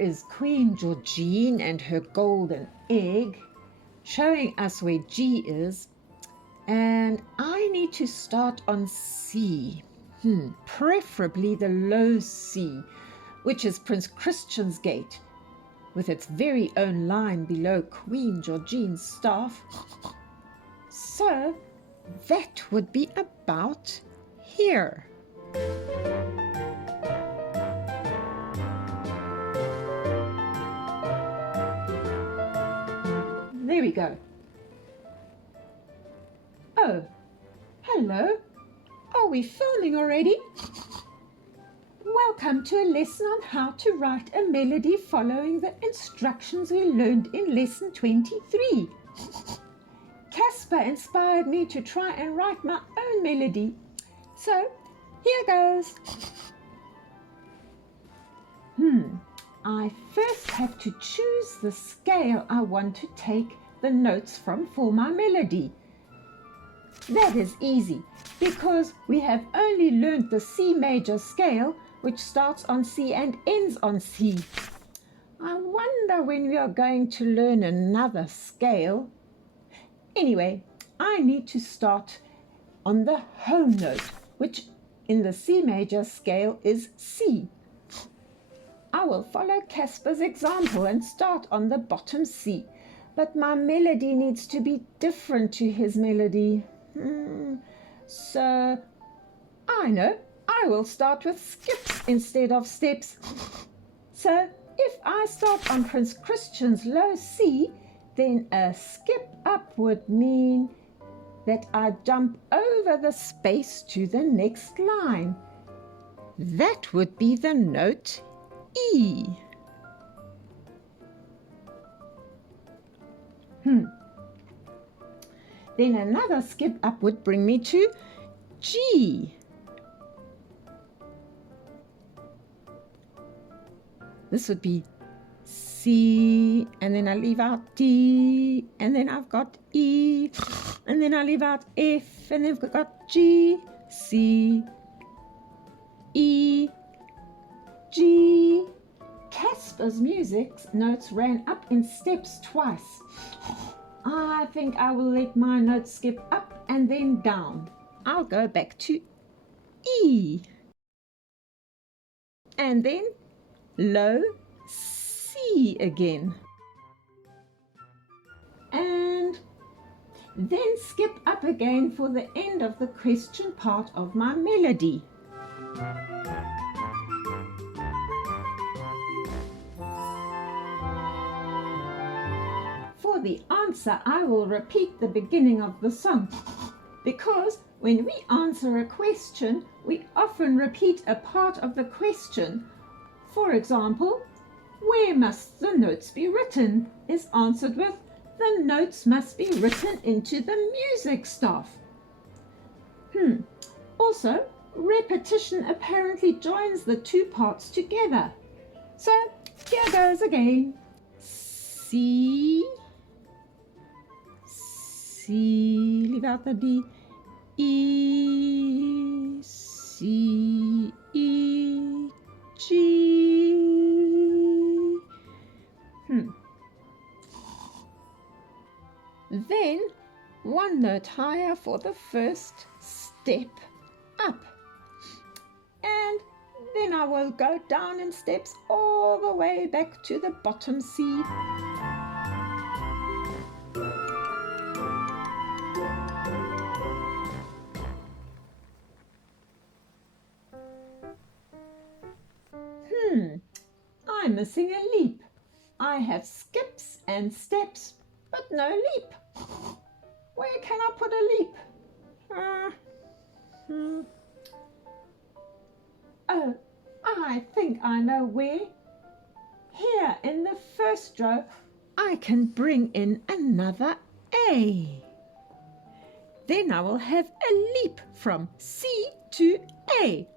is Queen Georgine and her golden egg, showing us where G is. And I need to start on C. Preferably the low C, which is Prince Christian's Gate, with its very own line below Queen Georgine's staff. So that would be about here. There we go. Oh, hello. Are we filming already? Welcome to a lesson on how to write a melody following the instructions we learned in lesson 23. Casper inspired me to try and write my own melody. So, here goes. I first have to choose the scale I want to take the notes from for my melody. That is easy because we have only learned the C major scale, which starts on C and ends on C. I wonder when we are going to learn another scale. Anyway, I need to start on the home note, which in the C major scale is C. I will follow Casper's example and start on the bottom C, but my melody needs to be different to his melody. So, I know, I will start with skips instead of steps. So, if I start on Prince Christian's low C, then a skip up would mean that I jump over the space to the next line. That would be the note E. Then another skip up would bring me to G. This would be C, and then I leave out D, and then I've got E, and then I leave out F, and then I've got G, C, E, G. Casper's music notes ran up in steps twice. I think I will let my notes skip up and then down. I'll go back to E. And then low C again. And then skip up again for the end of the question part of my melody. For the answer, I will repeat the beginning of the song, because when we answer a question, we often repeat a part of the question. For example, where must the notes be written is answered with the notes must be written into the music staff. Also, repetition apparently joins the two parts together. So, here goes again. C, C, leave out the D, E, C, E, G. Then one note higher for the first step up. And then I will go down in steps all the way back to the bottom C. I'm missing a leap. I have skips and steps, but no leap. Where can I put a leap? Oh, I think I know where. Here in the first row, I can bring in another A. Then I will have a leap from C to A.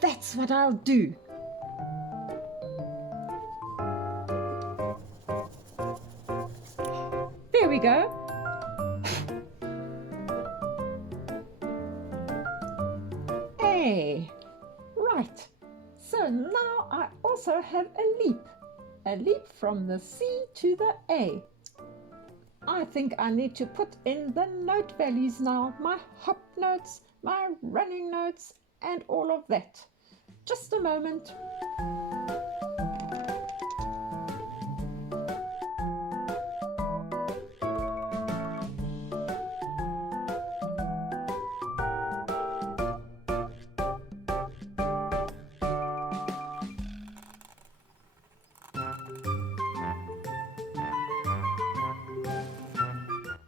That's what I'll do. There we go. A. Right. So now I also have a leap from the C to the A. I think I need to put in the note values now, my hop notes, my running notes, and all of that. Just a moment.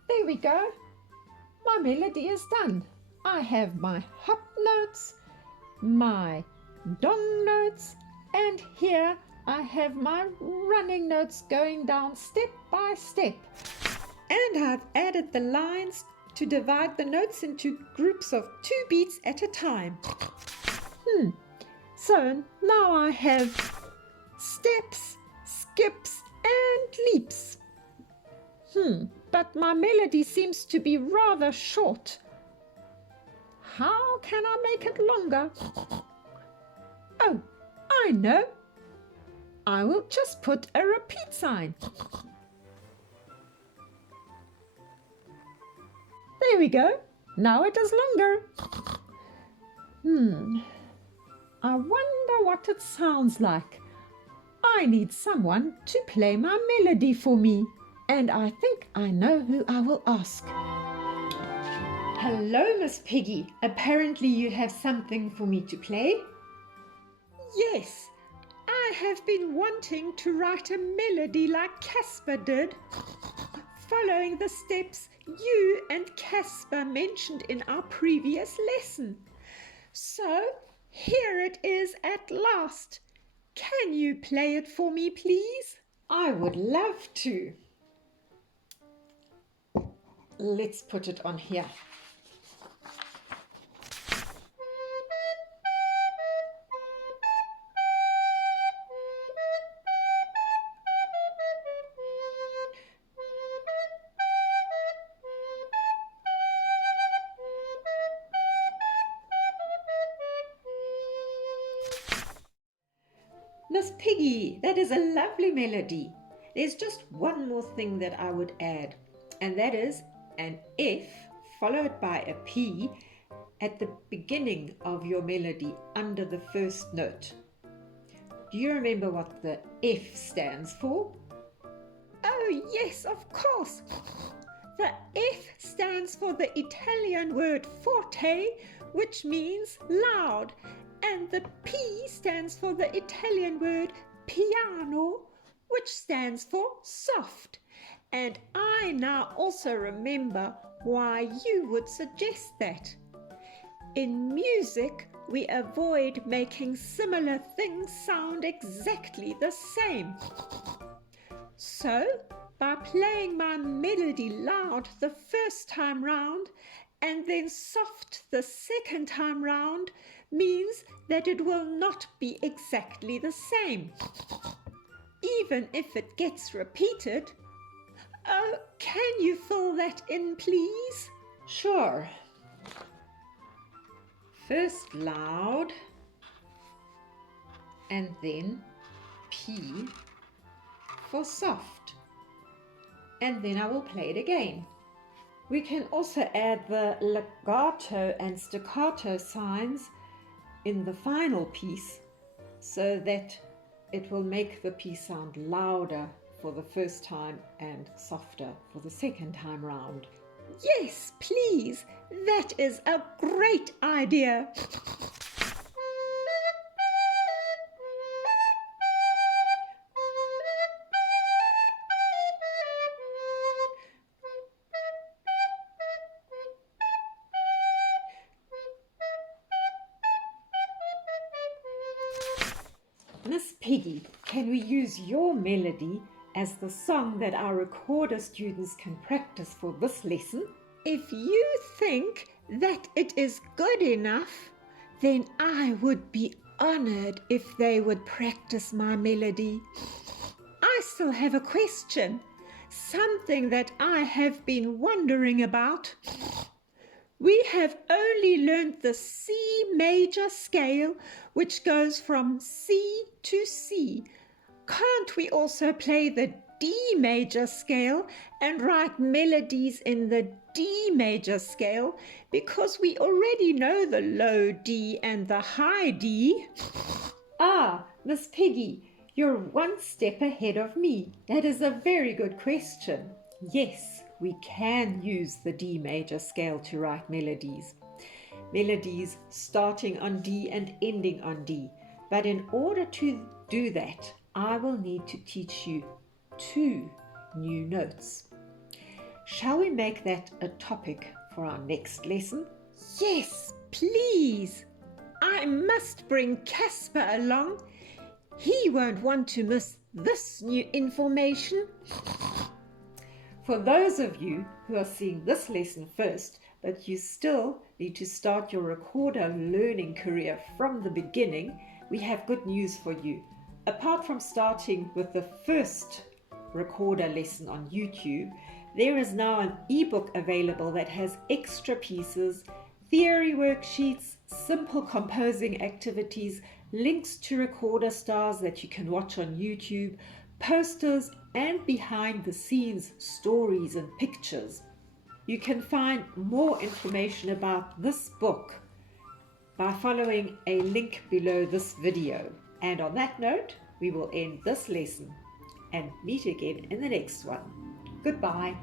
There we go. My melody is done. I have my hop notes, my dong notes, and here I have my running notes going down step by step. And I've added the lines to divide the notes into groups of 2 beats at a time. So now I have steps, skips, and leaps. But my melody seems to be rather short. How can I make it longer? Oh, I know. I will just put a repeat sign. There we go. Now it is longer. I wonder what it sounds like. I need someone to play my melody for me. And I think I know who I will ask. Hello, Miss Piggy. Apparently you have something for me to play. Yes, I have been wanting to write a melody like Casper did, following the steps you and Casper mentioned in our previous lesson. So here it is at last. Can you play it for me, please? I would love to. Let's put it on here. Miss Piggy, that is a lovely melody. There's just one more thing that I would add, and that is an F followed by a P at the beginning of your melody under the first note. Do you remember what the F stands for? Oh yes, of course. The F stands for the Italian word forte, which means loud, and the P stands for the Italian word piano, which stands for soft. And I now also remember why you would suggest that. In music, we avoid making similar things sound exactly the same. So, by playing my melody loud the first time round and then soft the second time round means that it will not be exactly the same. Even if it gets repeated. Oh, can you fill that in, please? Sure. First loud, and then P for soft. And then I will play it again. We can also add the legato and staccato signs in the final piece so that it will make the piece sound louder for the first time and softer for the second time round. Yes, please. That is a great idea. Miss Piggy, can we use your melody as the song that our recorder students can practice for this lesson? If you think that it is good enough, then I would be honored if they would practice my melody. I still have a question, something that I have been wondering about. We have only learned the C major scale, which goes from C to C. Can't we also play the D major scale and write melodies in the D major scale, because we already know the low D and the high D? Ah, Miss Piggy, you're one step ahead of me. That is a very good question. Yes, we can use the D major scale to write melodies. Melodies starting on D and ending on D. But in order to do that, I will need to teach you 2 new notes. Shall we make that a topic for our next lesson? Yes, please. I must bring Casper along. He won't want to miss this new information. For those of you who are seeing this lesson first, but you still need to start your recorder learning career from the beginning, we have good news for you. Apart from starting with the first recorder lesson on YouTube, there is now an ebook available that has extra pieces, theory worksheets, simple composing activities, links to recorder stars that you can watch on YouTube, posters, and behind the scenes stories and pictures. You can find more information about this book by following a link below this video. And on that note, we will end this lesson and meet again in the next one. Goodbye.